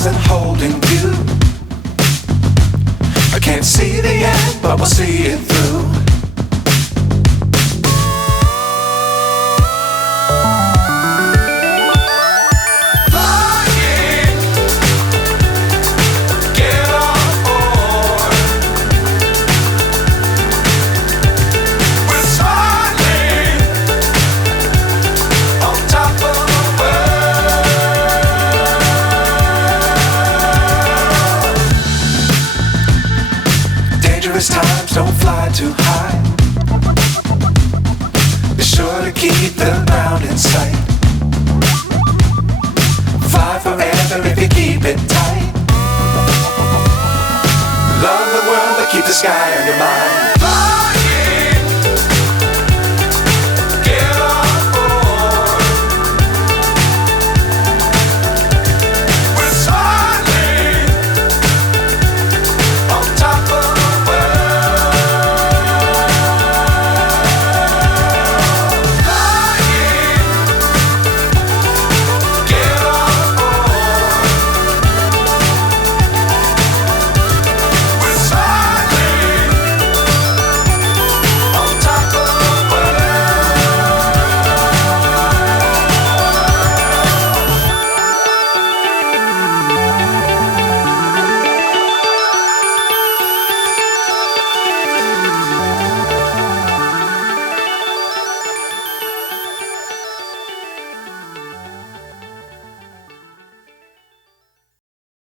stars and holding you. I can't see the end, but we'll see it through. Times don't fly too high. Be sure to keep the ground in sight. Fly forever if you keep it tight. Love the world but keep the sky on your mind.